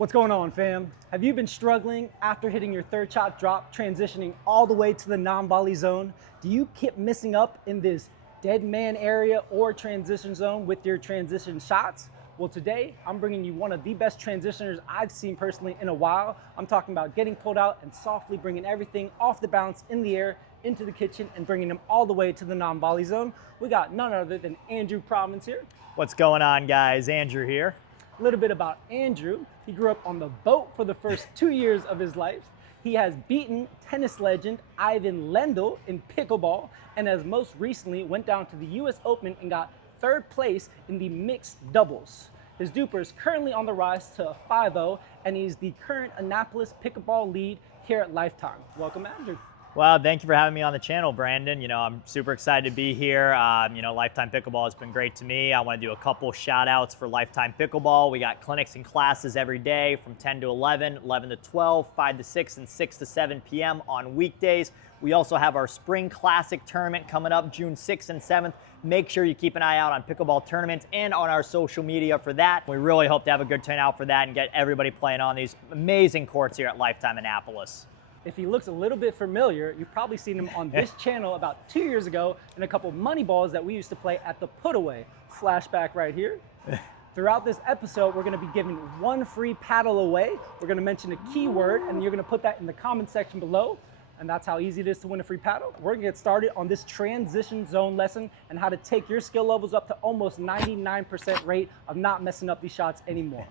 What's going on, fam? Have you been struggling after hitting your third shot drop, transitioning all the way to the non-volley zone? Do you keep missing up in this dead man area or transition zone with your transition shots? Well, today I'm bringing you one of the best transitioners I've seen personally in a while. I'm talking about getting pulled out and softly bringing everything off the balance in the air into the kitchen and bringing them all the way to the non-volley zone. We got none other than Andrew Provins here. What's going on, guys? Andrew here. A little bit about Andrew. He grew up on the boat for the first 2 years of his life. He has beaten tennis legend Ivan Lendl in pickleball, and as most recently went down to the US Open and got third place in the mixed doubles. His DUPR is currently on the rise to a 5-0, and he's the current Annapolis pickleball lead here at Life Time. Welcome, Andrew. Well, thank you for having me on the channel, Brandon. I'm super excited to be here. Lifetime Pickleball has been great to me. I want to do a couple shout outs for Lifetime Pickleball. We got clinics and classes every day from 10 to 11, 11 to 12, 5 to 6, and 6 to 7 p.m. on weekdays. We also have our Spring Classic tournament coming up June 6th and 7th. Make sure you keep an eye out on pickleball tournaments and on our social media for that. We really hope to have a good turnout for that and get everybody playing on these amazing courts here at Lifetime Annapolis. If he looks a little bit familiar, you've probably seen him on this channel about 2 years ago in a couple Moneyballs that we used to play at the Put-Away. Flashback right here. Throughout this episode, we're going to be giving one free paddle away. We're going to mention a keyword, and you're going to put that in the comment section below. And that's how easy it is to win a free paddle. We're going to get started on this transition zone lesson and how to take your skill levels up to almost 99% rate of not messing up these shots anymore.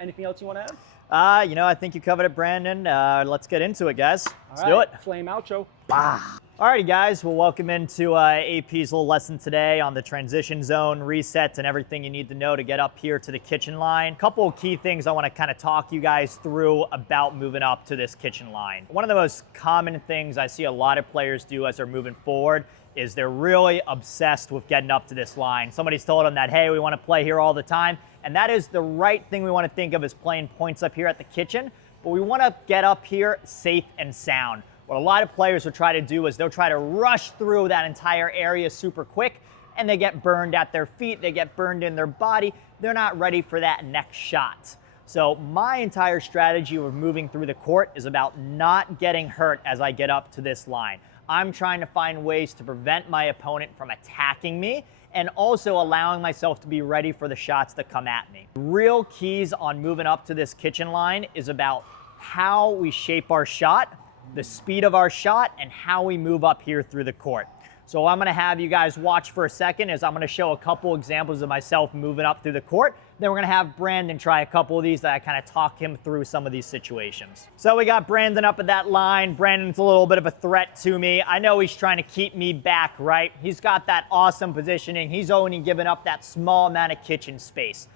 Anything else you want to add? I think you covered it, Brandon. Let's get into it, guys. Let's do it. Flame outro. Alrighty, guys. Well, welcome into AP's little lesson today on the transition zone, resets, and everything you need to know to get up here to the kitchen line. Couple of key things I want to kind of talk you guys through about moving up to this kitchen line. One of the most common things I see a lot of players do as they're moving forward is they're really obsessed with getting up to this line. Somebody's told them that, hey, we want to play here all the time. And that is the right thing we want to think of as playing points up here at the kitchen. But we want to get up here safe and sound. What a lot of players will try to do is they'll try to rush through that entire area super quick, and they get burned at their feet, they get burned in their body. They're not ready for that next shot. So my entire strategy of moving through the court is about not getting hurt as I get up to this line. I'm trying to find ways to prevent my opponent from attacking me and also allowing myself to be ready for the shots that come at me. Real keys on moving up to this kitchen line is about how we shape our shot, the speed of our shot, and how we move up here through the court. So I'm gonna have you guys watch for a second as I'm gonna show a couple examples of myself moving up through the court. Then we're gonna have Brandon try a couple of these that I kind of talk him through some of these situations. So we got Brandon up at that line. Brandon's a little bit of a threat to me. I know he's trying to keep me back, right? He's got that awesome positioning. He's only giving up that small amount of kitchen space.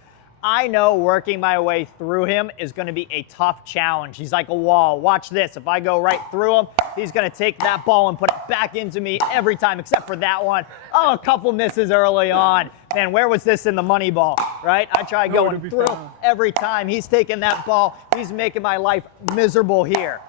I know working my way through him is going to be a tough challenge. He's like a wall. Watch this. If I go right through him, he's going to take that ball and put it back into me every time, except for that one. Oh, a couple misses early on. Man, where was this in the Moneyball, right? I try going through every time. He's taking that ball. He's making my life miserable here.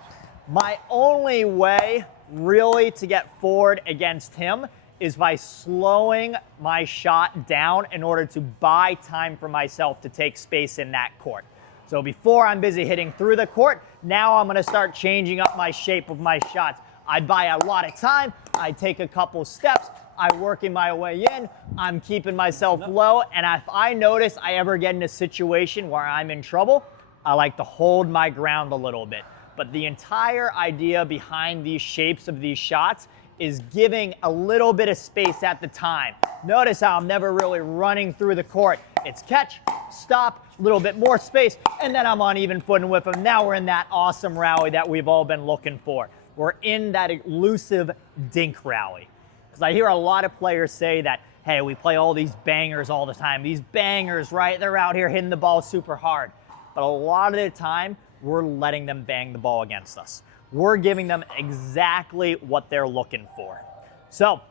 My only way really to get forward against him is by slowing my shot down in order to buy time for myself to take space in that court. So before I'm busy hitting through the court, now I'm gonna start changing up my shape of my shots. I buy a lot of time, I take a couple steps, I'm working my way in, I'm keeping myself low, and if I notice I ever get in a situation where I'm in trouble, I like to hold my ground a little bit. But the entire idea behind these shapes of these shots is giving a little bit of space at the time. Notice how I'm never really running through the court. It's catch, stop, a little bit more space, and then I'm on even footing with him. Now we're in that awesome rally that we've all been looking for. We're in that elusive dink rally. Because I hear a lot of players say that, hey, we play all these bangers all the time. These bangers, right? They're out here hitting the ball super hard. But a lot of the time, we're letting them bang the ball against us. We're giving them exactly what they're looking for. So,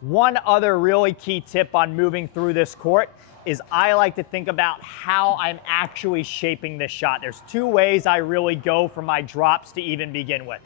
one other really key tip on moving through this court is I like to think about how I'm actually shaping this shot. There's two ways I really go for my drops to even begin with.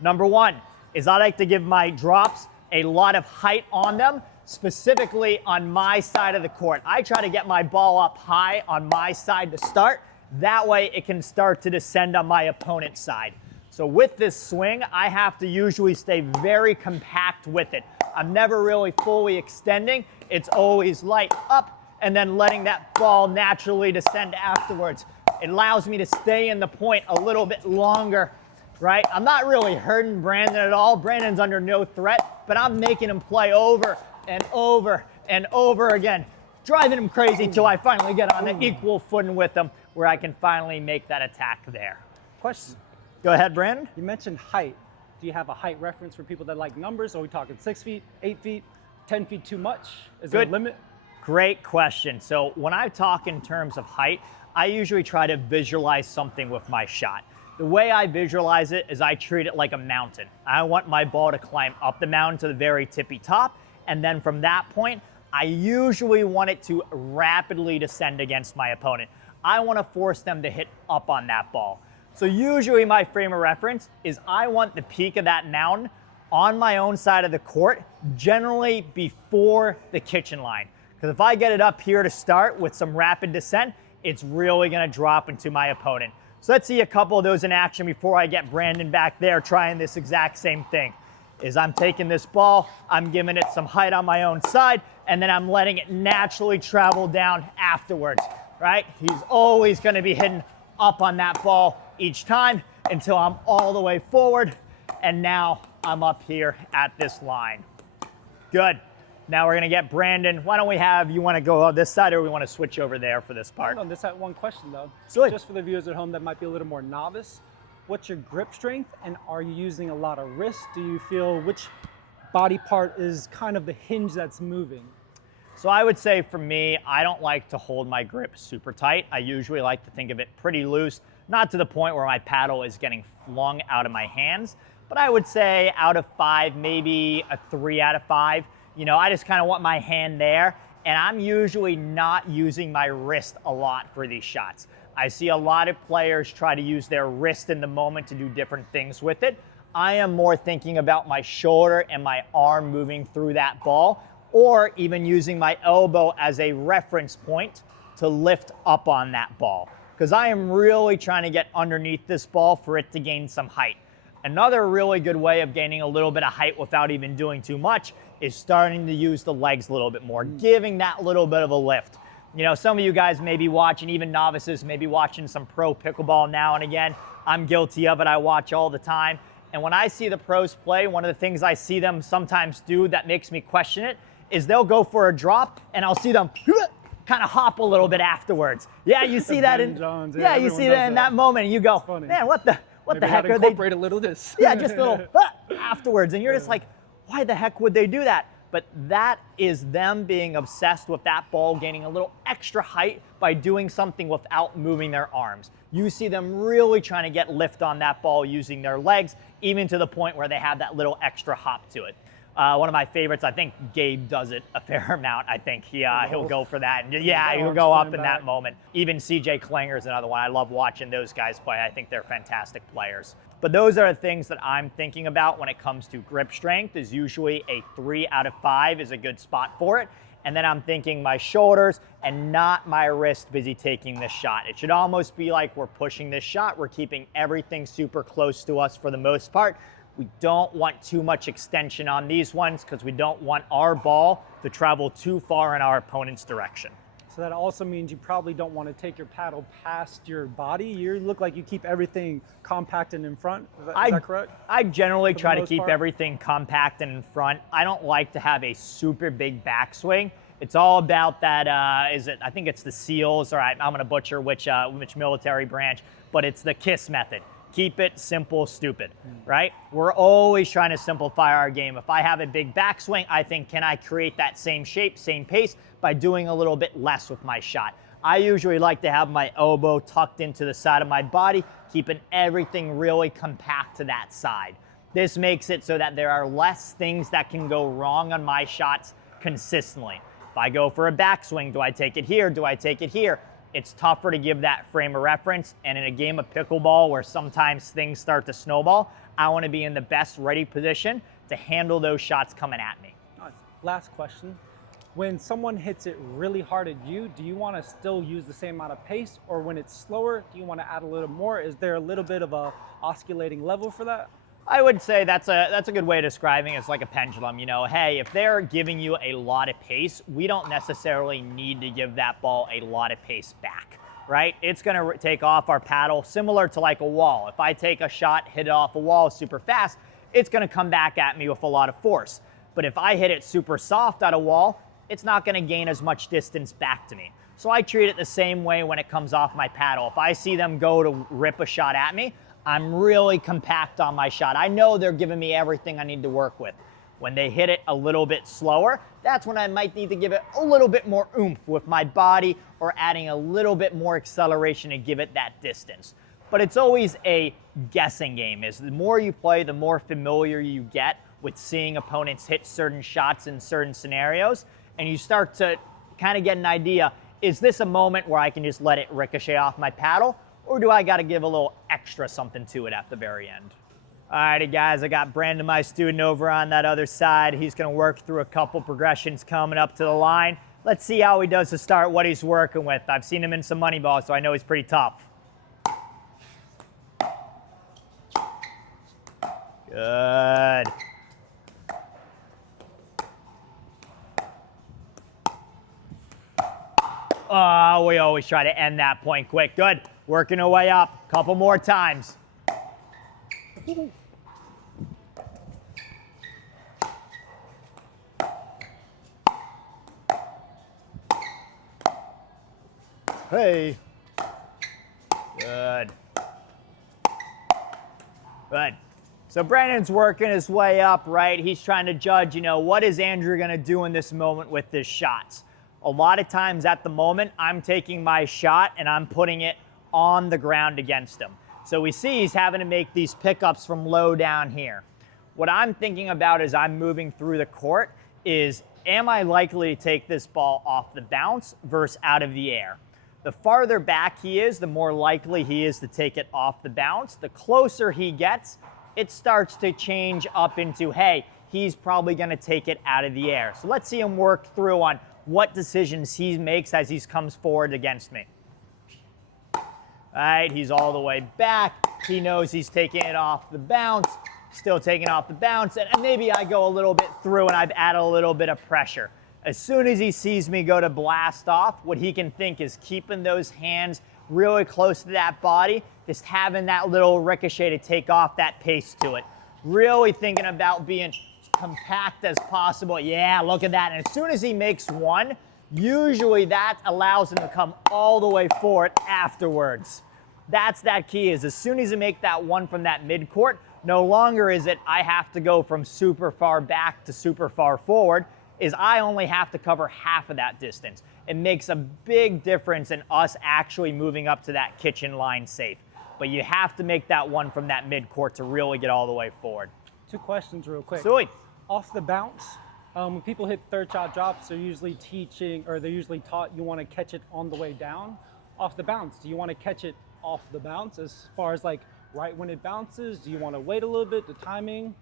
Number one is I like to give my drops a lot of height on them, specifically on my side of the court. I try to get my ball up high on my side to start, That way it can start to descend on my opponent's side. So with this swing, I have to usually stay very compact with it. I'm never really fully extending. It's always light up and then letting that ball naturally descend afterwards. It allows me to stay in the point a little bit longer, right? I'm not really hurting Brandon at all. Brandon's under no threat, but I'm making him play over and over and over again, driving him crazy till I finally get on an equal footing with him where I can finally make that attack there. Question. Go ahead, Brandon. You mentioned height. Do you have a height reference for people that like numbers? Are we talking 6 feet, 8 feet, 10 feet too much? Is there a limit? Great question. So when I talk in terms of height, I usually try to visualize something with my shot. The way I visualize it is I treat it like a mountain. I want my ball to climb up the mountain to the very tippy top, and then from that point, I usually want it to rapidly descend against my opponent. I want to force them to hit up on that ball. So usually my frame of reference is I want the peak of that mountain on my own side of the court, generally before the kitchen line. Because if I get it up here to start with some rapid descent, it's really going to drop into my opponent. So let's see a couple of those in action before I get Brandon back there trying this exact same thing. Is I'm taking this ball, I'm giving it some height on my own side, and then I'm letting it naturally travel down afterwards, right? He's always going to be hitting up on that ball each time until I'm all the way forward, and now I'm up here at this line. Good. Now we're gonna get Brandon. Why don't we have, you wanna go on this side or we wanna switch over there for this part? No, this had one question though. Silly. Just for the viewers at home that might be a little more novice, what's your grip strength and are you using a lot of wrist? Do you feel which body part is kind of the hinge that's moving? So I would say for me, I don't like to hold my grip super tight. I usually like to think of it pretty loose, not to the point where my paddle is getting flung out of my hands, but I would say out of 5, maybe a 3 out of 5. You know, I just kind of want my hand there, and I'm usually not using my wrist a lot for these shots. I see a lot of players try to use their wrist in the moment to do different things with it. I am more thinking about my shoulder and my arm moving through that ball, or even using my elbow as a reference point to lift up on that ball. Because I am really trying to get underneath this ball for it to gain some height. Another really good way of gaining a little bit of height without even doing too much is starting to use the legs a little bit more, giving that little bit of a lift. You know, some of you guys may be watching, even novices may be watching some pro pickleball now and again. I'm guilty of it, I watch all the time. And when I see the pros play, one of the things I see them sometimes do that makes me question it is they'll go for a drop and I'll see them kind of hop a little bit afterwards. Yeah, you see that in Jones, yeah, you see that in that moment and you go, man, what the heck are they? Incorporate a little this. Yeah, just a little afterwards, and you're just like, why the heck would they do that? But that is them being obsessed with that ball gaining a little extra height by doing something without moving their arms. You see them really trying to get lift on that ball using their legs, even to the point where they have that little extra hop to it. One of my favorites, I think Gabe does it a fair amount. I think he'll go for that. And yeah, he'll go up in that moment. Even CJ Klinger's another one. I love watching those guys play. I think they're fantastic players. But those are the things that I'm thinking about when it comes to grip strength. Is usually a 3 out of 5 is a good spot for it. And then I'm thinking my shoulders and not my wrist busy taking this shot. It should almost be like we're pushing this shot. We're keeping everything super close to us for the most part. We don't want too much extension on these ones because we don't want our ball to travel too far in our opponent's direction. So that also means you probably don't want to take your paddle past your body. You look like you keep everything compact and in front. Is that correct? I generally try to keep everything compact and in front. I don't like to have a super big backswing. It's all about that, I think it's the SEALs, or I'm going to butcher which military branch, but it's the KISS method. Keep it simple, stupid, right? We're always trying to simplify our game. If I have a big backswing, I think, can I create that same shape, same pace by doing a little bit less with my shot? I usually like to have my elbow tucked into the side of my body, keeping everything really compact to that side. This makes it so that there are less things that can go wrong on my shots consistently. If I go for a backswing, do I take it here? Do I take it here? It's tougher to give that frame of reference, and in a game of pickleball where sometimes things start to snowball, I want to be in the best ready position to handle those shots coming at me. Last question. When someone hits it really hard at you, do you want to still use the same amount of pace, or when it's slower, do you want to add a little more? Is there a little bit of a oscillating level for that? I would say that's a good way of describing it. It's like a pendulum. You know, hey, if they're giving you a lot of pace, we don't necessarily need to give that ball a lot of pace back, right? It's going to take off our paddle similar to like a wall. If I take a shot, hit it off a wall super fast, it's going to come back at me with a lot of force. But if I hit it super soft at a wall, it's not going to gain as much distance back to me. So I treat it the same way when it comes off my paddle. If I see them go to rip a shot at me, I'm really compact on my shot. I know they're giving me everything I need to work with. When they hit it a little bit slower, that's when I might need to give it a little bit more oomph with my body or adding a little bit more acceleration to give it that distance. But it's always a guessing game. Is the more you play, the more familiar you get with seeing opponents hit certain shots in certain scenarios, and you start to kind of get an idea, is this a moment where I can just let it ricochet off my paddle, or do I got to give a little extra something to it at the very end? All righty, guys, I got Brandon, my student, over on that other side. He's going to work through a couple progressions coming up to the line. Let's see how he does to start, what he's working with. I've seen him in some Moneyball, so I know he's pretty tough. Good. Oh, we always try to end that point quick. Good. Working our way up. Couple more times. Hey. Good. Good. So Brandon's working his way up, right? He's trying to judge, you know, what is Andrew going to do in this moment with his shots? A lot of times at the moment, I'm taking my shot and I'm putting it on the ground against him. So we see he's having to make these pickups from low down here. What I'm thinking about as I'm moving through the court is, am I likely to take this ball off the bounce versus out of the air? The farther back he is, the more likely he is to take it off the bounce. The closer he gets, it starts to change up into, hey, he's probably going to take it out of the air. So let's see him work through on what decisions he makes as he comes forward against me. All right, he's all the way back. He knows he's taking it off the bounce, still taking it off the bounce, and maybe I go a little bit through and I've added a little bit of pressure. As soon as he sees me go to blast off, what he can think is keeping those hands really close to that body, just having that little ricochet to take off that pace to it. Really thinking about being compact as possible. Yeah, look at that. And as soon as he makes one, usually that allows him to come all the way forward afterwards. That's that key, is as soon as you make that one from that midcourt, no longer is it I have to go from super far back to super far forward, is I only have to cover half of that distance. It makes a big difference in us actually moving up to that kitchen line safe. But you have to make that one from that midcourt to really get all the way forward. 2 questions real quick. Sweet. Off the bounce, when people hit third shot drops, they're usually teaching, or they're usually taught you want to catch it on the way down. Off the bounce, do you want to catch it off the bounce as far as like right when it bounces? Do you want to wait a little bit, the timing?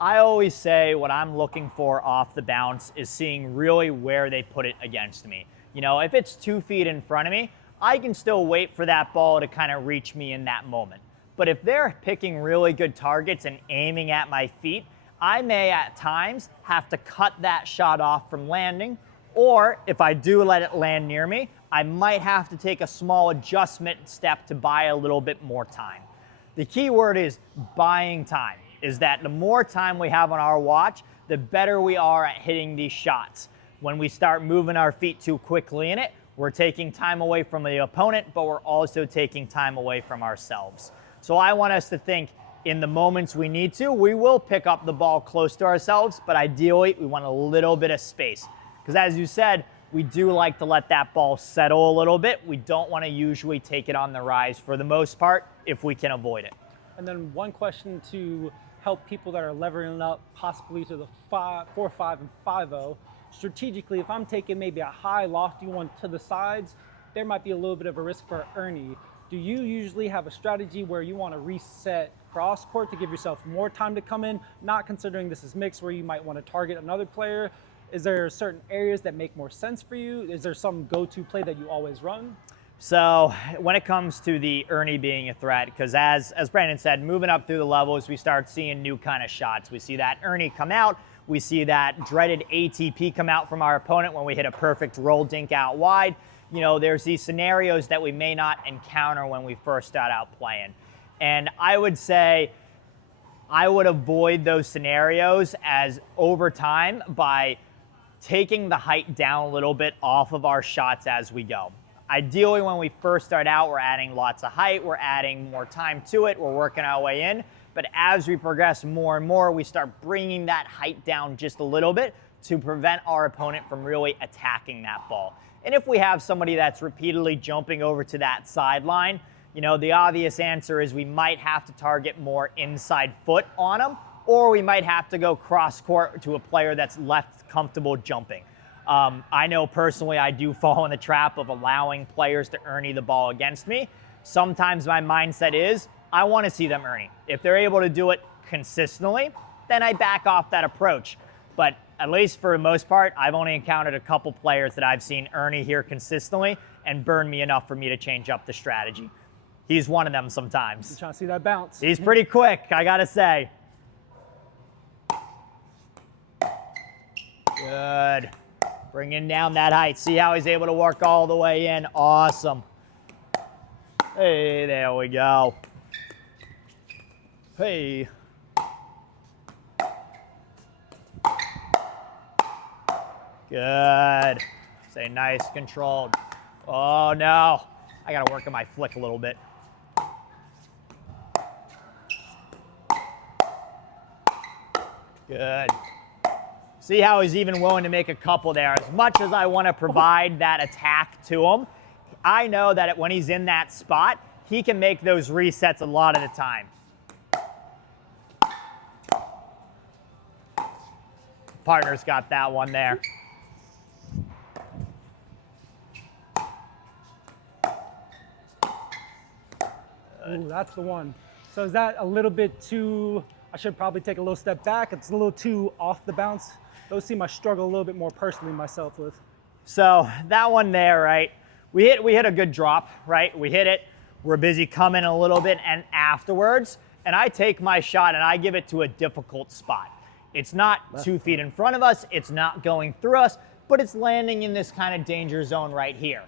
I always say what I'm looking for off the bounce is seeing really where they put it against me. You know, if it's 2 feet in front of me, I can still wait for that ball to kind of reach me in that moment. But if they're picking really good targets and aiming at my feet, I may at times have to cut that shot off from landing, or if I do let it land near me, I might have to take a small adjustment step to buy a little bit more time. The key word is buying time, is that the more time we have on our watch, the better we are at hitting these shots. When we start moving our feet too quickly in it, we're taking time away from the opponent, but we're also taking time away from ourselves. So I want us to think, in the moments we need to, we will pick up the ball close to ourselves, but ideally we want a little bit of space. Because as you said, we do like to let that ball settle a little bit. We don't want to usually take it on the rise for the most part if we can avoid it. And then one question to help people that are leveling up possibly to the 4-5 and 5-0. Strategically, if I'm taking maybe a high lofty one to the sides, there might be a little bit of a risk for Ernie. Do you usually have a strategy where you want to reset crosscourt to give yourself more time to come in, not considering this is mixed where you might want to target another player? Is there certain areas that make more sense for you? Is there some go-to play that you always run? So when it comes to the Ernie being a threat, because as Brandon said, moving up through the levels, we start seeing new kind of shots. We see that Ernie come out. We see that dreaded ATP come out from our opponent when we hit a perfect roll dink out wide. You know, there's these scenarios that we may not encounter when we first start out playing. And I would say I would avoid those scenarios as over time by taking the height down a little bit off of our shots as we go. Ideally, when we first start out, we're adding lots of height, we're adding more time to it, we're working our way in. But as we progress more and more, we start bringing that height down just a little bit to prevent our opponent from really attacking that ball. And if we have somebody that's repeatedly jumping over to that sideline, you know, the obvious answer is we might have to target more inside foot on them, or we might have to go cross court to a player that's left comfortable jumping. I know personally I do fall in the trap of allowing players to Ernie the ball against me. Sometimes my mindset is, I want to see them Ernie. If they're able to do it consistently, then I back off that approach. But at least for the most part, I've only encountered a couple players that I've seen Ernie here consistently and burn me enough for me to change up the strategy. He's one of them sometimes. I'm trying to see that bounce. He's pretty quick, I gotta say. Good. Bringing down that height. See how he's able to work all the way in. Awesome. Hey, there we go. Hey. Good. Say nice, controlled. Oh no. I gotta work on my flick a little bit. Good. See how he's even willing to make a couple there. As much as I want to provide that attack to him, I know that when he's in that spot, he can make those resets a lot of the time. Partner's got that one there. Ooh, that's the one. So is that a little bit too, I should probably take a little step back. It's a little too off the bounce. Those seem I struggle a little bit more personally myself with. So that one there, right? We hit a good drop, right? We hit it. We're busy coming a little bit and afterwards, and I take my shot and I give it to a difficult spot. It's not 2 feet in front of us. It's not going through us, but it's landing in this kind of danger zone right here.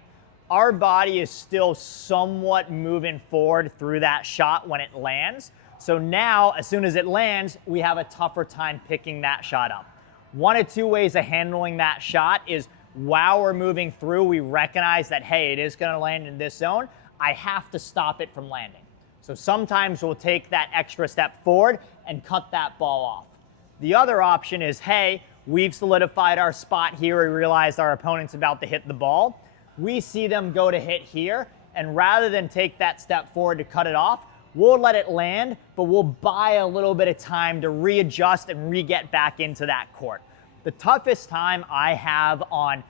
Our body is still somewhat moving forward through that shot when it lands. So now, as soon as it lands, we have a tougher time picking that shot up. One of two ways of handling that shot is while we're moving through, we recognize that, hey, it is gonna land in this zone. I have to stop it from landing. So sometimes we'll take that extra step forward and cut that ball off. The other option is, hey, we've solidified our spot here. We realize our opponent's about to hit the ball. We see them go to hit here, and rather than take that step forward to cut it off, we'll let it land, but we'll buy a little bit of time to readjust and re-get back into that court. The toughest time I have on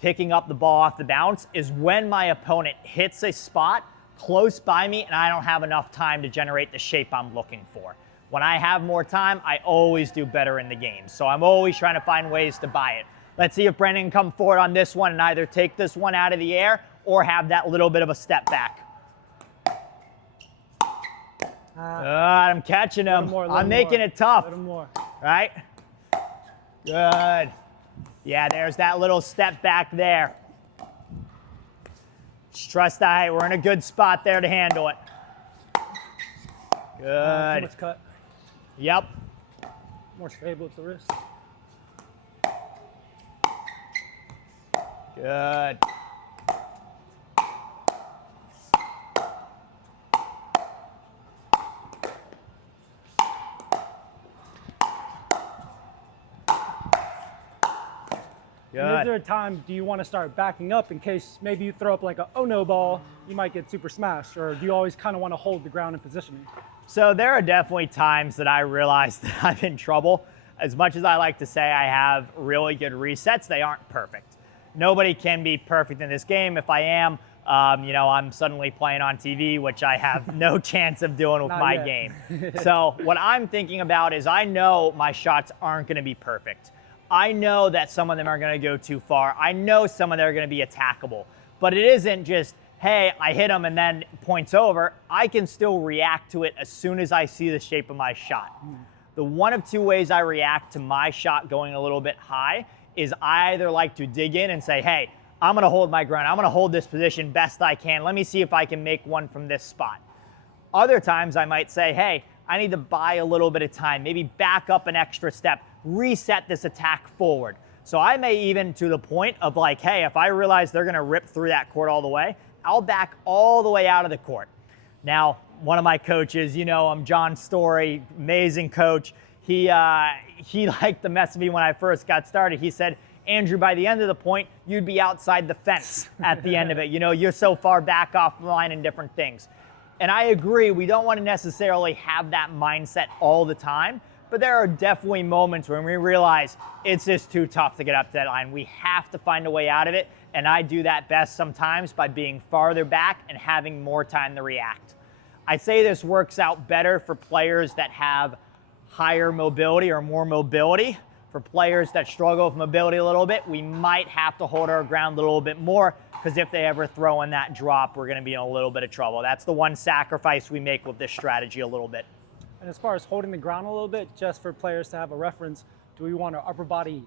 picking up the ball off the bounce is when my opponent hits a spot close by me and I don't have enough time to generate the shape I'm looking for. When I have more time, I always do better in the game. So I'm always trying to find ways to buy it. Let's see if Brendan can come forward on this one and either take this one out of the air or have that little bit of a step back. I'm catching him. I'm making it tough. A little more. Right? Good. Yeah, there's that little step back there. Just trust that we're in a good spot there to handle it. Good. Too much cut. Yep. More stable at the wrist. Good. And is there a time, do you want to start backing up in case maybe you throw up like a oh no ball, you might get super smashed, or do you always kind of want to hold the ground in positioning? So there are definitely times that I realize that I'm in trouble. As much as I like to say I have really good resets, they aren't perfect. Nobody can be perfect in this game. If I am, you know, I'm suddenly playing on TV, which I have no chance of doing with my game. So what I'm thinking about is I know my shots aren't going to be perfect. I know that some of them are going to go too far. I know some of them are going to be attackable. But it isn't just, hey, I hit them and then point's over. I can still react to it as soon as I see the shape of my shot. The one of two ways I react to my shot going a little bit high is I either like to dig in and say, hey, I'm going to hold my ground. I'm going to hold this position best I can. Let me see if I can make one from this spot. Other times I might say, hey, I need to buy a little bit of time, maybe back up an extra step, reset this attack forward. So I may even to the point of like, hey, if I realize they're going to rip through that court all the way, I'll back all the way out of the court. Now, one of my coaches, you know him, John Story, amazing coach. He liked to mess with me when I first got started. He said, Andrew, by the end of the point, you'd be outside the fence at the end of it. You know, you're so far back off the line and different things. And I agree, we don't want to necessarily have that mindset all the time, but there are definitely moments when we realize it's just too tough to get up to that line. We have to find a way out of it, and I do that best sometimes by being farther back and having more time to react. I'd say this works out better for players that have higher mobility or more mobility. For players that struggle with mobility a little bit, we might have to hold our ground a little bit more, because if they ever throw in that drop, we're going to be in a little bit of trouble. That's the one sacrifice we make with this strategy a little bit. And as far as holding the ground a little bit, just for players to have a reference, do we want our upper body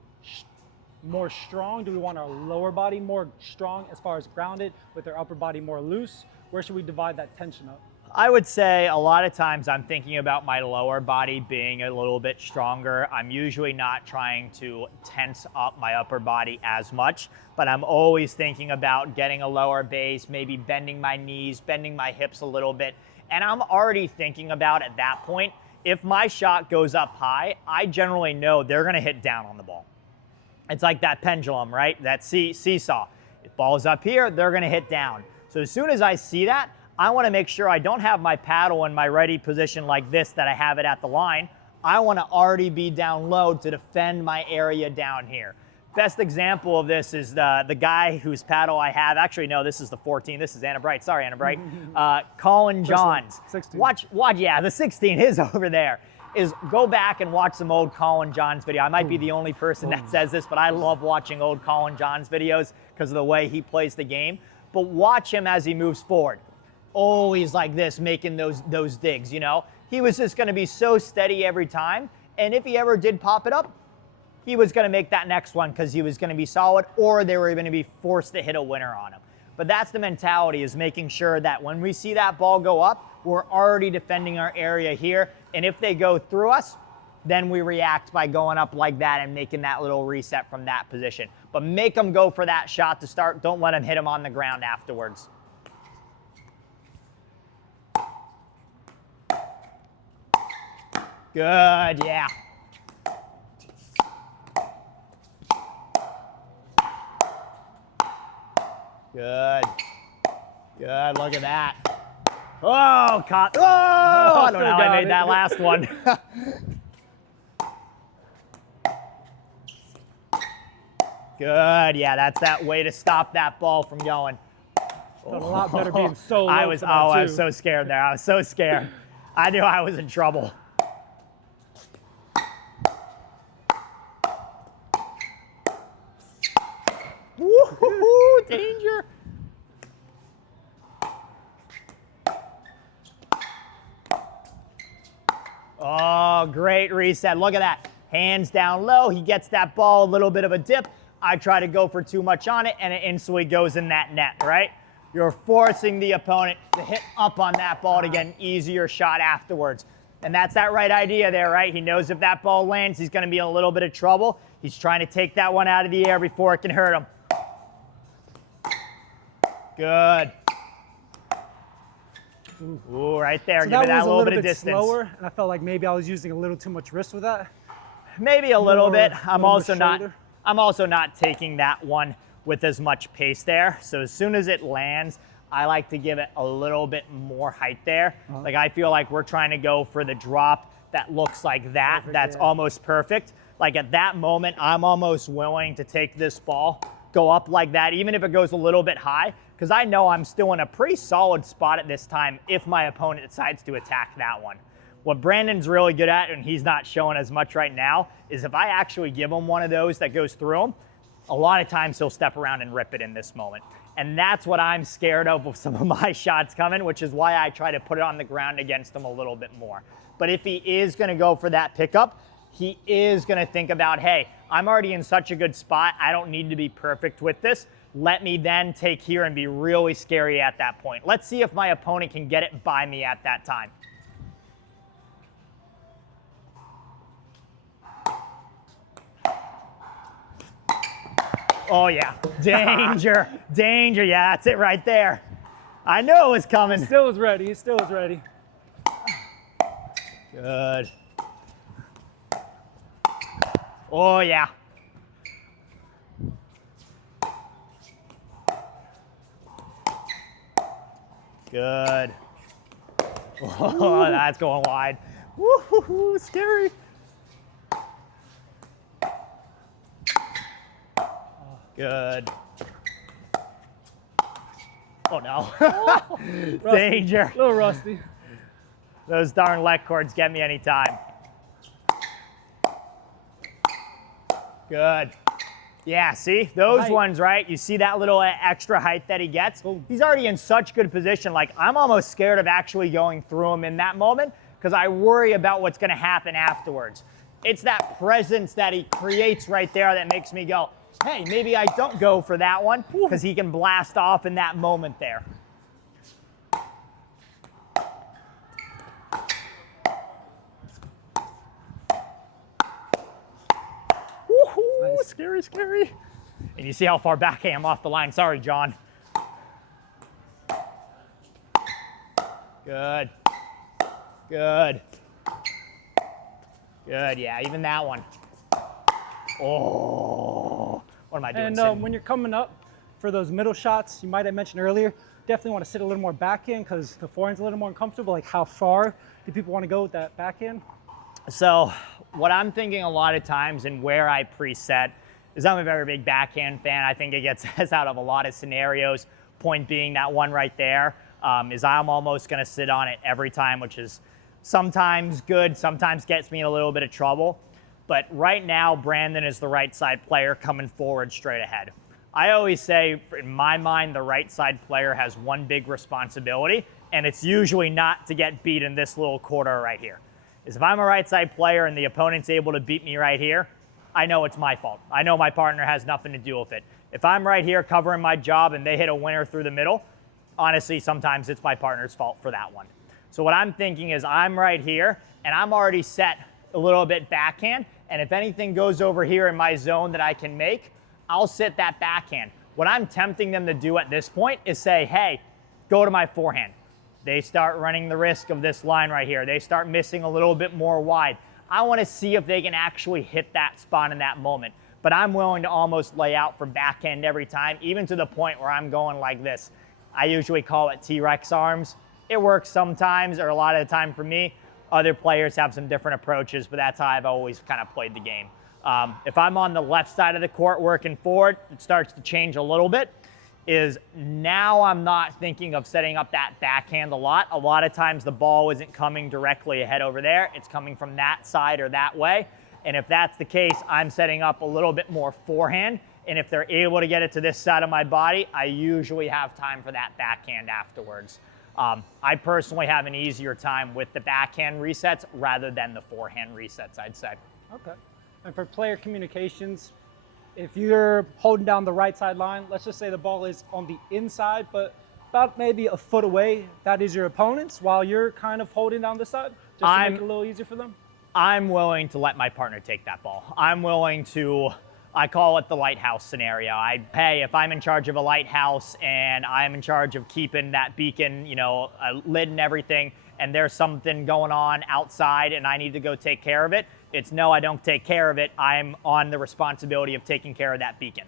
more strong? Do we want our lower body more strong as far as grounded, with our upper body more loose? Where should we divide that tension up? I would say a lot of times I'm thinking about my lower body being a little bit stronger. I'm usually not trying to tense up my upper body as much, but I'm always thinking about getting a lower base, maybe bending my knees, bending my hips a little bit. And I'm already thinking about at that point, if my shot goes up high, I generally know they're gonna hit down on the ball. It's like that pendulum, right? That seesaw. If ball's up here, they're gonna hit down. So as soon as I see that, I want to make sure I don't have my paddle in my ready position like this, that I have it at the line. I want to already be down low to defend my area down here. Best example of this is the guy whose paddle I have. Actually, no, this is the 14. This is Anna Bright. Sorry, Anna Bright. Colin Johns. 16. Watch, yeah, the 16 is over there. Go back and watch some old Colin Johns video. I might be the only person that says this, but I love watching old Colin Johns videos because of the way he plays the game. But watch him as he moves forward. Always like this, making those digs, you know? He was just gonna be so steady every time, and if he ever did pop it up, he was gonna make that next one because he was gonna be solid, or they were gonna be forced to hit a winner on him. But that's the mentality, is making sure that when we see that ball go up, we're already defending our area here, and if they go through us, then we react by going up like that and making that little reset from that position. But make them go for that shot to start. Don't let them hit them on the ground afterwards. Good, yeah. Good. Good, look at that. Oh, caught. Oh, I don't know how I made that last one. Good, yeah, that's that way to stop that ball from going. Felt a lot better being so low. I was so scared there. I was so scared. I knew I was in trouble. Woo-hoo-hoo, danger. Oh, great reset. Look at that. Hands down low. He gets that ball, a little bit of a dip. I try to go for too much on it, and it instantly goes in that net, right? You're forcing the opponent to hit up on that ball to get an easier shot afterwards. And that's that right idea there, right? He knows if that ball lands, he's going to be in a little bit of trouble. He's trying to take that one out of the air before it can hurt him. Good. Ooh, right there. So give it that little bit of bit distance. Slower, and I felt like maybe I was using a little too much wrist with that. Maybe a little bit. I'm also not taking that one with as much pace there. So as soon as it lands, I like to give it a little bit more height there. Like I feel like we're trying to go for the drop that looks like that. That's almost perfect. Like at that moment, I'm almost willing to take this ball, go up like that, even if it goes a little bit high, because I know I'm still in a pretty solid spot at this time if my opponent decides to attack that one. What Brandon's really good at, and he's not showing as much right now, is if I actually give him one of those that goes through him, a lot of times he'll step around and rip it in this moment. And that's what I'm scared of with some of my shots coming, which is why I try to put it on the ground against him a little bit more. But if he is gonna go for that pickup, he is gonna think about, hey, I'm already in such a good spot, I don't need to be perfect with this. Let me then take here and be really scary at that point. Let's see if my opponent can get it by me at that time. Oh yeah, danger, danger, yeah, that's it right there. I knew it was coming. He still was ready, he still was ready. Good. Oh yeah. Good. Oh, that's going wide. Woo-hoo-hoo, scary. Good. Oh no. Danger. A little rusty. Those darn leg cords get me anytime. Good. Yeah, see? Those ones, right? You see that little extra height that he gets? He's already in such good position. Like, I'm almost scared of actually going through him in that moment because I worry about what's going to happen afterwards. It's that presence that he creates right there that makes me go, hey, maybe I don't go for that one because he can blast off in that moment there. Woohoo, nice. Scary, scary. And you see how far back I am off the line. Sorry, John. Good. Good. Good, yeah, even that one. Oh, what am I doing? And when you're coming up for those middle shots, you might have mentioned earlier, definitely want to sit a little more backhand because the forehand's a little more uncomfortable. Like, how far do people want to go with that backhand? So what I'm thinking a lot of times and where I preset is I'm a very big backhand fan. I think it gets us out of a lot of scenarios. Point being that one right there is I'm almost going to sit on it every time, which is sometimes good, sometimes gets me in a little bit of trouble. But right now, Brandon is the right side player coming forward straight ahead. I always say, in my mind, the right side player has one big responsibility, and it's usually not to get beat in this little corner right here. Is if I'm a right side player and the opponent's able to beat me right here, I know it's my fault. I know my partner has nothing to do with it. If I'm right here covering my job and they hit a winner through the middle, honestly, sometimes it's my partner's fault for that one. So what I'm thinking is I'm right here, and I'm already set a little bit backhand, and if anything goes over here in my zone that I can make, I'll sit that backhand. What I'm tempting them to do at this point is say, hey, go to my forehand. They start running the risk of this line right here. They start missing a little bit more wide. I want to see if they can actually hit that spot in that moment. But I'm willing to almost lay out for backhand every time, even to the point where I'm going like this. I usually call it T-Rex arms. It works sometimes, or a lot of the time for me. Other players have some different approaches, but that's how I've always kind of played the game. If I'm on the left side of the court working forward, it starts to change a little bit. Is now I'm not thinking of setting up that backhand a lot. A lot of times the ball isn't coming directly ahead over there. It's coming from that side or that way. And if that's the case, I'm setting up a little bit more forehand. And if they're able to get it to this side of my body, I usually have time for that backhand afterwards. I personally have an easier time with the backhand resets rather than the forehand resets, I'd say. Okay. And for player communications, if you're holding down the right side line, let's just say the ball is on the inside, but about maybe a foot away, that is your opponent's, while you're kind of holding down the side, just to make it a little easier for them? I'm willing to let my partner take that ball. I'm willing to, I call it the lighthouse scenario. Hey, if I'm in charge of a lighthouse and I'm in charge of keeping that beacon, lit and everything, and there's something going on outside and I need to go take care of it, it's no, I don't take care of it. I'm on the responsibility of taking care of that beacon.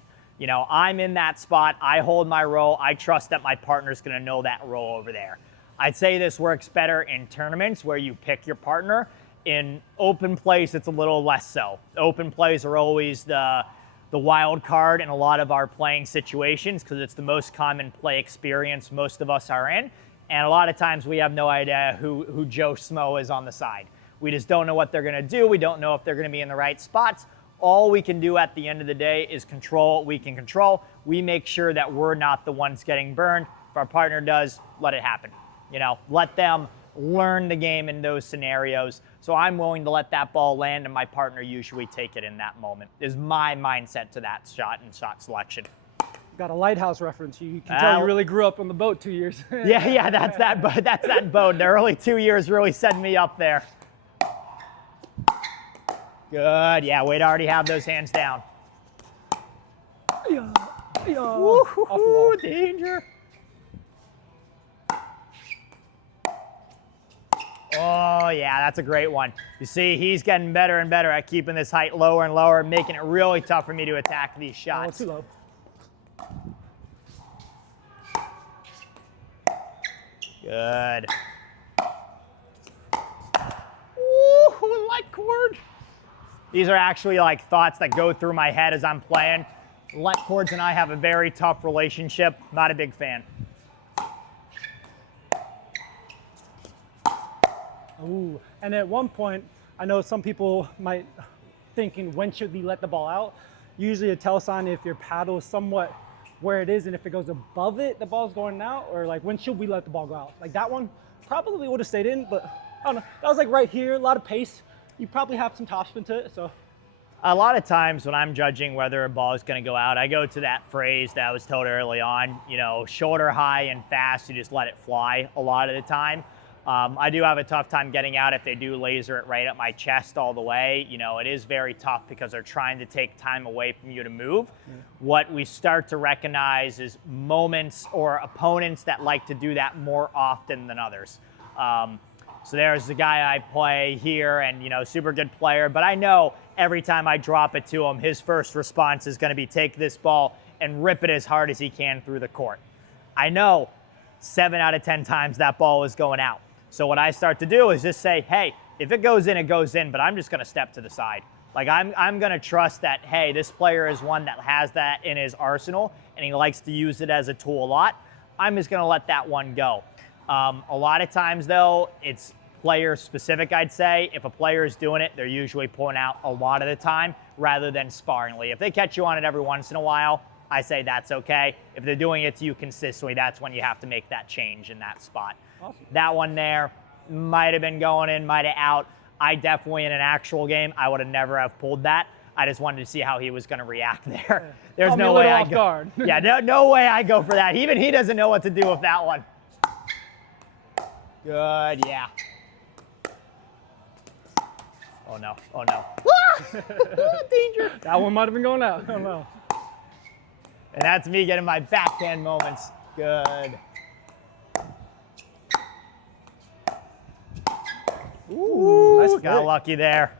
I'm in that spot. I hold my role. I trust that my partner's going to know that role over there. I'd say this works better in tournaments where you pick your partner. In open plays, it's a little less so. Open plays are always the wild card in a lot of our playing situations because it's the most common play experience most of us are in. And a lot of times we have no idea who Joe Smo is on the side. We just don't know what they're gonna do. We don't know if they're gonna be in the right spots. All we can do at the end of the day is control what we can control. We make sure that we're not the ones getting burned. If our partner does, let it happen. You know, let them learn the game in those scenarios. So I'm willing to let that ball land and my partner usually take it in that moment, is my mindset to that shot and shot selection. Got a lighthouse reference. You can tell you really grew up on the boat 2 years. Yeah, that's that boat. The early 2 years really set me up there. Good, yeah, way to already have those hands down. Woo-hoo-hoo, danger. Oh yeah, that's a great one. You see, he's getting better and better at keeping this height lower and lower, making it really tough for me to attack these shots. Oh, too low. Good. Ooh, light cord. These are actually like thoughts that go through my head as I'm playing. Let cords and I have a very tough relationship. Not a big fan. Ooh, and at one point, I know some people might thinking, when should we let the ball out? Usually a tell sign if your paddle is somewhat where it is, and if it goes above it, the ball's going out, or like, when should we let the ball go out? Like that one probably would have stayed in, but I don't know. That was like right here, a lot of pace. You probably have some topspin to it, so. A lot of times when I'm judging whether a ball is going to go out, I go to that phrase that I was told early on, you know, shoulder high and fast, you just let it fly a lot of the time. I do have a tough time getting out if they do laser it right at my chest all the way. You know, it is very tough because they're trying to take time away from you to move. What we start to recognize is moments or opponents that like to do that more often than others. So there's the guy I play here and, you know, super good player, but I know every time I drop it to him, his first response is going to be take this ball and rip it as hard as he can through the court. I know 7 out of 10 times that ball is going out. So what I start to do is just say, hey, if it goes in, it goes in, but I'm just going to step to the side. Like I'm going to trust that, hey, this player is one that has that in his arsenal and he likes to use it as a tool a lot. I'm just going to let that one go. A lot of times though, it's player specific, I'd say. If a player is doing it, they're usually pulling out a lot of the time rather than sparingly. If they catch you on it every once in a while, I say that's okay. If they're doing it to you consistently, that's when you have to make that change in that spot. Awesome. That one there might have been going in, might have out. I definitely, in an actual game, I would have never have pulled that. I just wanted to see how he was going to react there. There's no way I go. Guard. Yeah, no way I go for that. Even he doesn't know what to do with that one. Good, yeah. Oh no, oh no. Danger. That one might have been going out, I don't know. And that's me getting my backhand moments. Good. Ooh, nice got lucky there.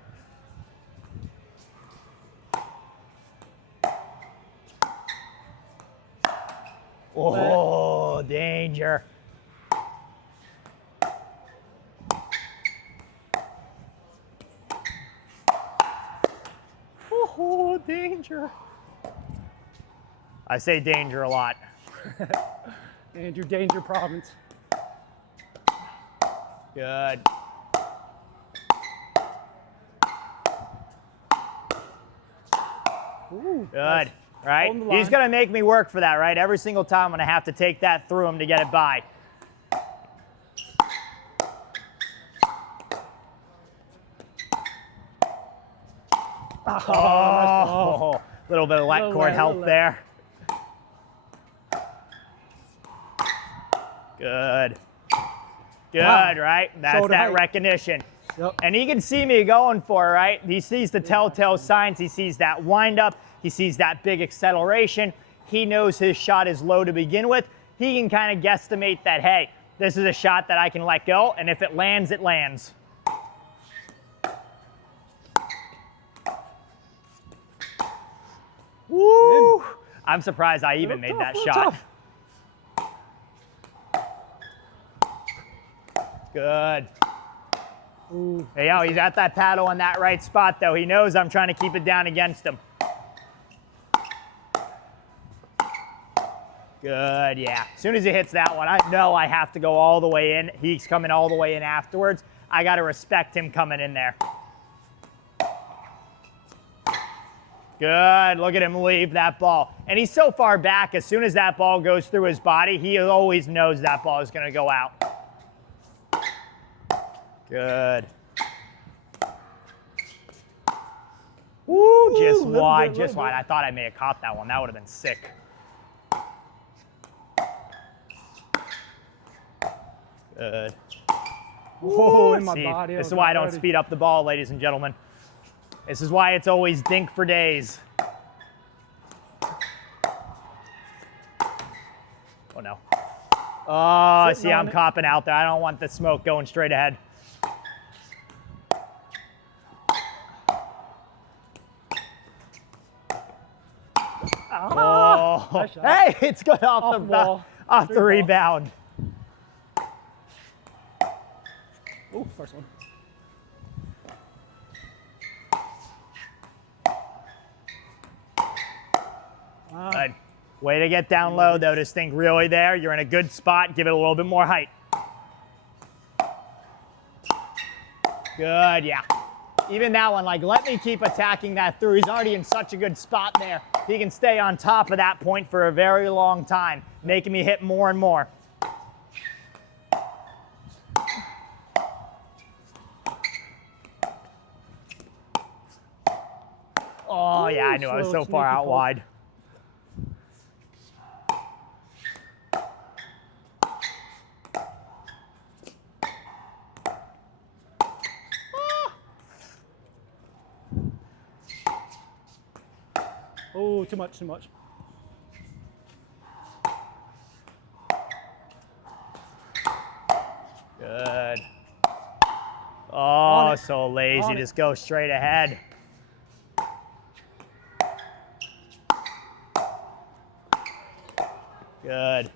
Oh, danger. Oh, danger. I say danger a lot. Andrew, danger Provins. Good. Ooh, good, nice. Right? He's going to make me work for that, right? Every single time I'm going to have to take that through him to get it by. Oh, a little bit of light cord help there. Good. Good, wow. Right? That's shoulder that height. Recognition. Yep. And he can see me going for it, right? He sees the telltale signs. He sees that wind up. He sees that big acceleration. He knows his shot is low to begin with. He can kind of guesstimate that, hey, this is a shot that I can let go, and if it lands, it lands. Woo! I'm surprised I even made that shot. Good. Ooh. Hey, yo, he's at that paddle in that right spot, though. He knows I'm trying to keep it down against him. Good, yeah. As soon as he hits that one, I know I have to go all the way in. He's coming all the way in afterwards. I got to respect him coming in there. Good, look at him leave that ball. And he's so far back, as soon as that ball goes through his body, he always knows that ball is going to go out. Good. Woo, just wide, just wide. I thought I may have caught that one. That would have been sick. Good. Oh, in my body. This is why I don't speed up the ball, ladies and gentlemen. This is why it's always dink for days. Oh, no. Oh, see, I'm copping out there. I don't want the smoke going straight ahead. Oh, hey, it's good off the rebound. Oh, first one. Good. Way to get down low, though. This thing really there. You're in a good spot. Give it a little bit more height. Good, yeah. Even that one, like, let me keep attacking that through. He's already in such a good spot there. He can stay on top of that point for a very long time, making me hit more and more. Oh, yeah, I knew I was so far out wide. Oh, too much, too much. Good. Oh, so lazy. Just go straight ahead. Good.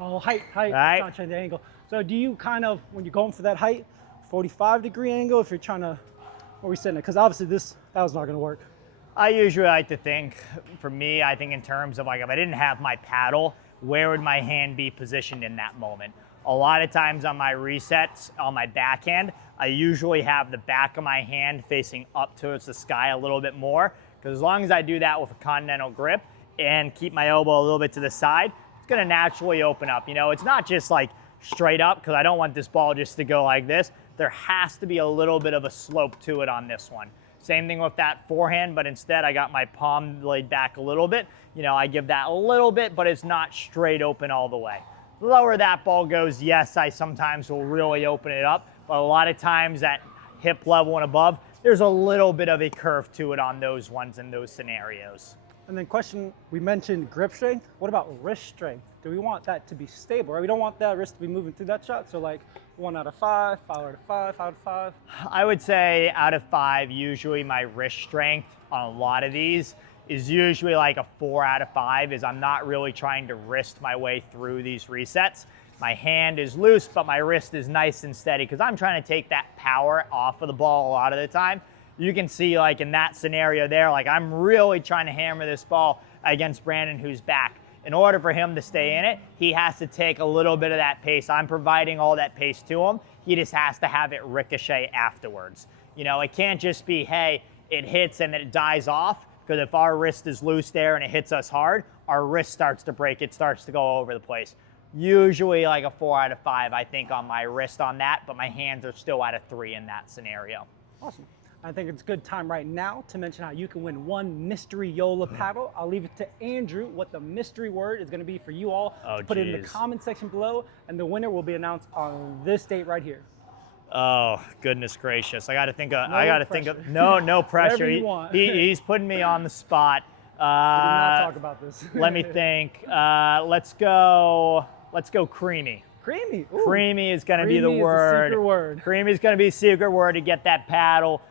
Oh, height. Right. Not trying the angle. So do you kind of, when you're going for that height, 45-degree angle if you're trying to, where are we sitting at? Because obviously that was not going to work. I usually like to think, for me, I think in terms of like if I didn't have my paddle, where would my hand be positioned in that moment? A lot of times on my resets, on my backhand, I usually have the back of my hand facing up towards the sky a little bit more, because as long as I do that with a continental grip and keep my elbow a little bit to the side, it's going to naturally open up. You know, it's not just like straight up, because I don't want this ball just to go like this. There has to be a little bit of a slope to it on this one. Same thing with that forehand, but instead I got my palm laid back a little bit. You know, I give that a little bit, but it's not straight open all the way. The lower that ball goes, yes, I sometimes will really open it up, but a lot of times at hip level and above, there's a little bit of a curve to it on those ones in those scenarios. And then question, we mentioned grip strength. What about wrist strength? Do we want that to be stable, right? We don't want that wrist to be moving through that shot. So like 1 out of 5, 5 out of 5, 5 out of 5. I would say out of 5, usually my wrist strength on a lot of these is usually like a 4 out of 5, is I'm not really trying to wrist my way through these resets. My hand is loose, but my wrist is nice and steady because I'm trying to take that power off of the ball a lot of the time. You can see like in that scenario there, like I'm really trying to hammer this ball against Brandon, who's back. In order for him to stay in it, he has to take a little bit of that pace. I'm providing all that pace to him. He just has to have it ricochet afterwards. You know, it can't just be, hey, it hits and then it dies off, because if our wrist is loose there and it hits us hard, our wrist starts to break. It starts to go all over the place. Usually like a 4 out of 5, I think, on my wrist on that, but my hands are still at a 3 in that scenario. Awesome. I think it's a good time right now to mention how you can win one mystery JOOLA paddle. I'll leave it to Andrew what the mystery word is going to be for you all. Put it in the comment section below, and the winner will be announced on this date right here. Oh, goodness gracious. I got to think of, no pressure. Whatever you want. He's putting me on the spot. We did not talk about this. Let me think. Let's go creamy. Creamy. Ooh. Creamy is going to be the word. Secret word. Creamy is going to be a secret word to get that paddle.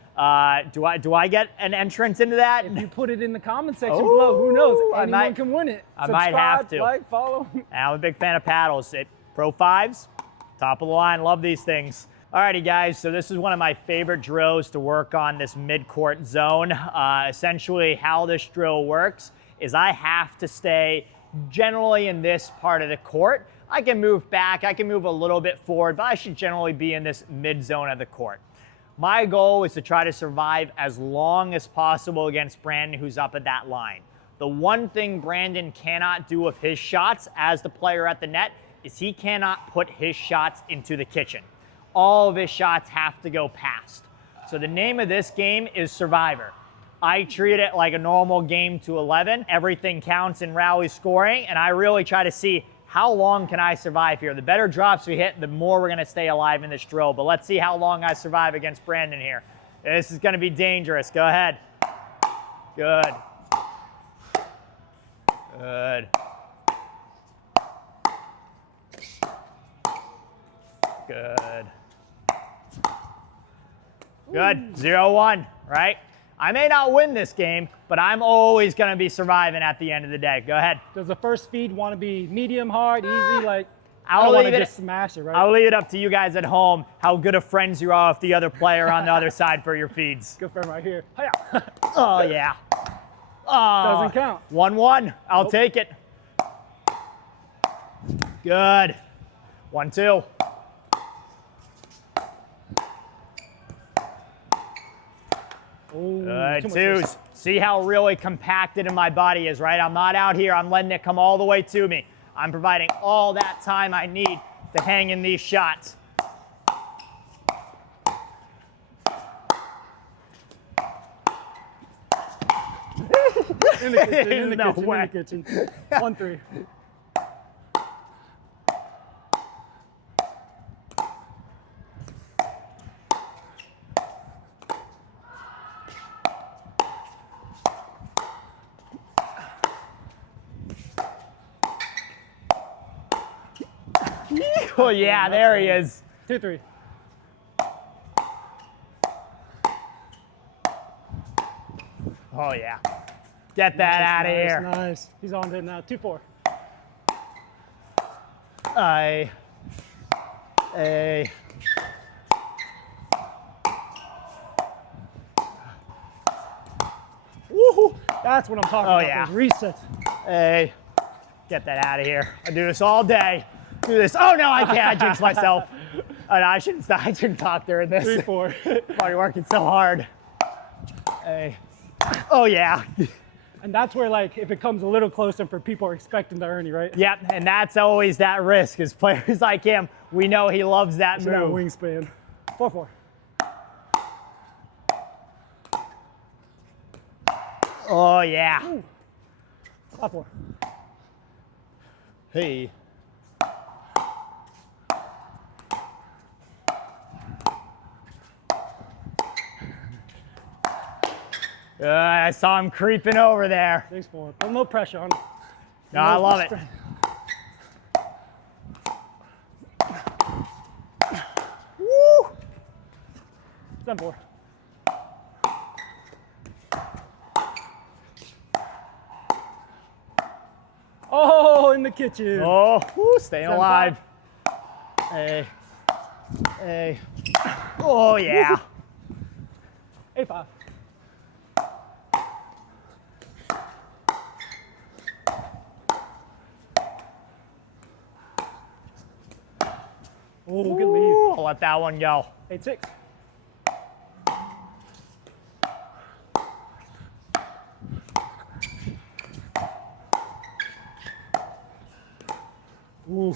Do I get an entrance into that? If you put it in the comment section below, who knows? Anyone can win it. I might have to. Like, follow. I'm a big fan of paddles. Pro 5s, top of the line. Love these things. Alrighty guys, so this is one of my favorite drills to work on this mid-court zone. Essentially how this drill works is I have to stay generally in this part of the court. I can move back, I can move a little bit forward, but I should generally be in this mid zone of the court. My goal is to try to survive as long as possible against Brandon, who's up at that line. The one thing Brandon cannot do with his shots as the player at the net is he cannot put his shots into the kitchen. All of his shots have to go past. So the name of this game is Survivor. I treat it like a normal game to 11. Everything counts in rally scoring, and I really try to see how long can I survive here. The better drops we hit, the more we're gonna stay alive in this drill. But let's see how long I survive against Brandon here. This is gonna be dangerous. Go ahead. Good. Good. Good. Good. 0-1, right? I may not win this game, but I'm always going to be surviving at the end of the day. Go ahead. Does the first feed want to be medium, hard, easy? Like, I I'll don't want leave to it- just smash it, right? I'll leave it up to you guys at home how good of friends you are with the other player on the other side for your feeds. Good friend right here. Hiya. Oh, yeah. Oh, Doesn't count. 1-1. I'll Nope. take it. Good. 1-2. Ooh, Good. too much Twos. risk. See how really compacted in my body is, right? I'm not out here. I'm letting it come all the way to me. I'm providing all that time I need to hang in these shots. In the kitchen, in the No kitchen, way. in the kitchen. 1-3. Oh, yeah, there he is. 2-3. Oh, yeah. Get that out of Nice, here. Nice. He's on it now. 2-4. Hey. Woohoo! That's what I'm talking about. yeah. Those resets. Hey. Get that out of here. I do this all day. Do this. Oh, no, I can't. I jinxed myself. Oh, no, I shouldn't talk during this. 3-4. Already working so hard. Hey. Oh, yeah. And that's where, like, if it comes a little closer for people are expecting the Ernie, right? Yep, and that's always that risk. As players like him, we know he loves that So that move. wingspan. 4-4. Oh, yeah. 5-4. Hey. I saw him creeping over there. 6-4. But no pressure on him. No, I love it. Woo! 7-4. Oh, in the kitchen. Oh, woo, staying 7-5. alive. Hey. Hey. Oh, yeah. 8-5. Oh, good lead. Ooh, I'll let that one go. 8-6. Ooh.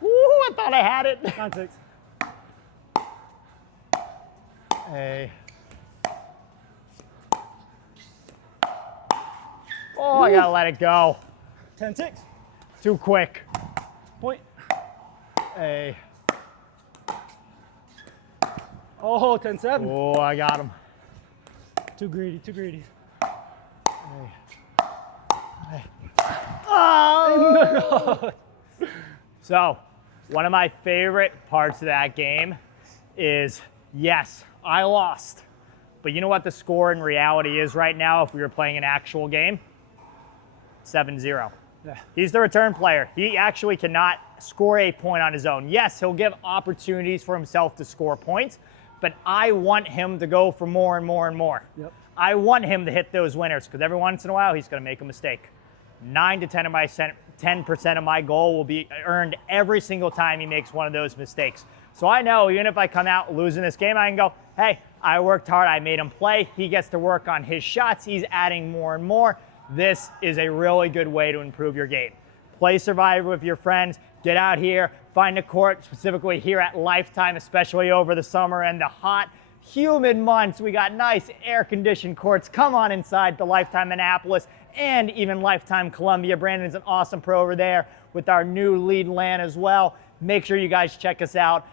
Woo, I thought I had it. 9-6. Hey. Oh, I gotta let it go. 10-6. Too quick. Point. Hey. Oh, 10-7. Oh, I got him. Too greedy, too greedy. Oh! So, one of my favorite parts of that game is, yes, I lost. But you know what the score in reality is right now if we were playing an actual game? 7-0. He's the return player. He actually cannot score a point on his own. Yes, he'll give opportunities for himself to score points, but I want him to go for more and more and more. Yep. I want him to hit those winners because every once in a while he's going to make a mistake. 9 to 10% of my goal will be earned every single time he makes one of those mistakes. So I know even if I come out losing this game, I can go, hey, I worked hard, I made him play. He gets to work on his shots. He's adding more and more. This is a really good way to improve your game. Play Survivor with your friends. Get out here, find a court, specifically here at Life Time, especially over the summer and the hot, humid months. We got nice air-conditioned courts. Come on inside the Life Time Annapolis and even Life Time Columbia. Brandon's an awesome pro over there with our new lead LAN as well. Make sure you guys check us out.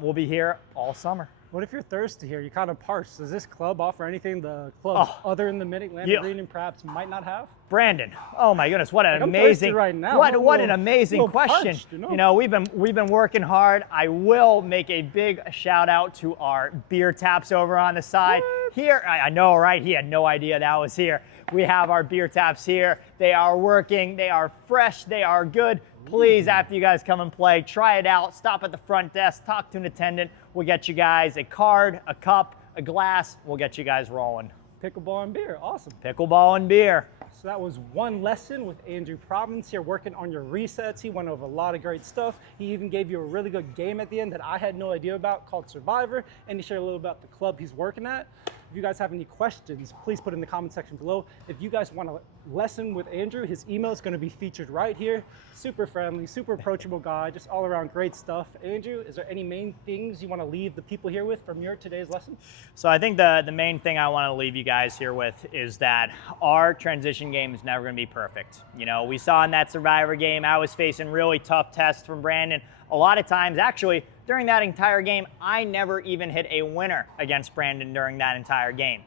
We'll be here all summer. What if you're thirsty here? You kind of parched. Does this club offer anything the club other than the Mid-Atlantic region perhaps might not have? Brandon, oh my goodness, what an I'm amazing, right now. what an amazing question. Parched, you know, we've been working hard. I will make a big shout out to our beer taps over on the side. What? Here, I know, right? He had no idea that was here. We have our beer taps here. They are working, they are fresh, they are good. Please, after you guys come and play, try it out. Stop at the front desk, talk to an attendant. We'll get you guys a card, a cup, a glass. We'll get you guys rolling. Pickleball and beer, awesome. Pickleball and beer. So that was one lesson with Andrew Provins here working on your resets. He went over a lot of great stuff. He even gave you a really good game at the end that I had no idea about called Survivor, and he shared a little about the club he's working at. If you guys have any questions, please put in the comment section below. If you guys want a lesson with Andrew, his email is going to be featured right here. Super friendly, super approachable guy, just all around great stuff. Andrew, is there any main things you want to leave the people here with from your today's lesson? So I think the main thing I want to leave you guys here with is that our transition game is never going to be perfect. You know, we saw in that Survivor game, I was facing really tough tests from Brandon. A lot of times, actually, during that entire game, I never even hit a winner against Brandon during that entire game.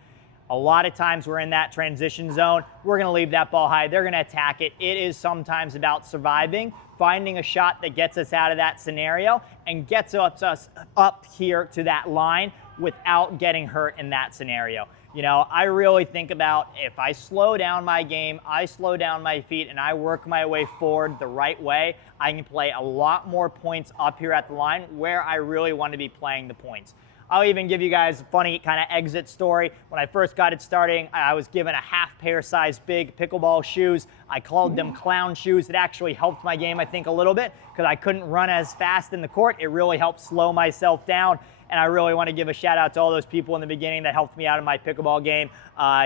A lot of times we're in that transition zone. We're going to leave that ball high. They're going to attack it. It is sometimes about surviving, finding a shot that gets us out of that scenario and gets us up here to that line without getting hurt in that scenario. You know, I really think about if I slow down my game, I slow down my feet, and I work my way forward the right way, I can play a lot more points up here at the line where I really want to be playing the points. I'll even give you guys a funny kind of exit story. When I first got it starting, I was given a half pair size big pickleball shoes. I called them clown shoes. It actually helped my game, I think, a little bit because I couldn't run as fast in the court. It really helped slow myself down. And I really want to give a shout out to all those people in the beginning that helped me out in my pickleball game.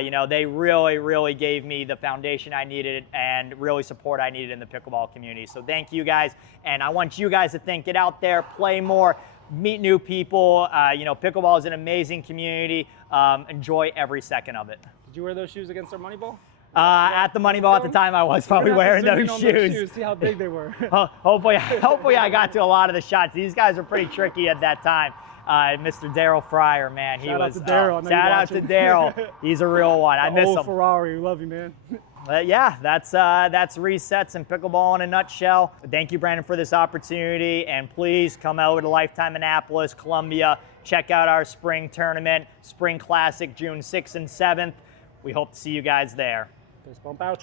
You know, they really gave me the foundation I needed and really support I needed in the pickleball community. So thank you guys. And I want you guys to get out there, play more, meet new people. You know, pickleball is an amazing community. Enjoy every second of it. Did you wear those shoes against our Moneyball? At the Moneyball at the time, I was probably wearing those shoes. See how big they were. Hopefully I got to a lot of the shots. These guys were pretty tricky at that time. Mr. Daryl Fryer, man, shout out to Daryl. Shout out to Daryl. He's a real one. I miss him. Ferrari, we love you, man. Yeah, that's resets and pickleball in a nutshell. Thank you, Brandon, for this opportunity, and please come over to Life Time Annapolis, Columbia. Check out our spring tournament, Spring Classic, June 6th and 7th. We hope to see you guys there. Fist bump out,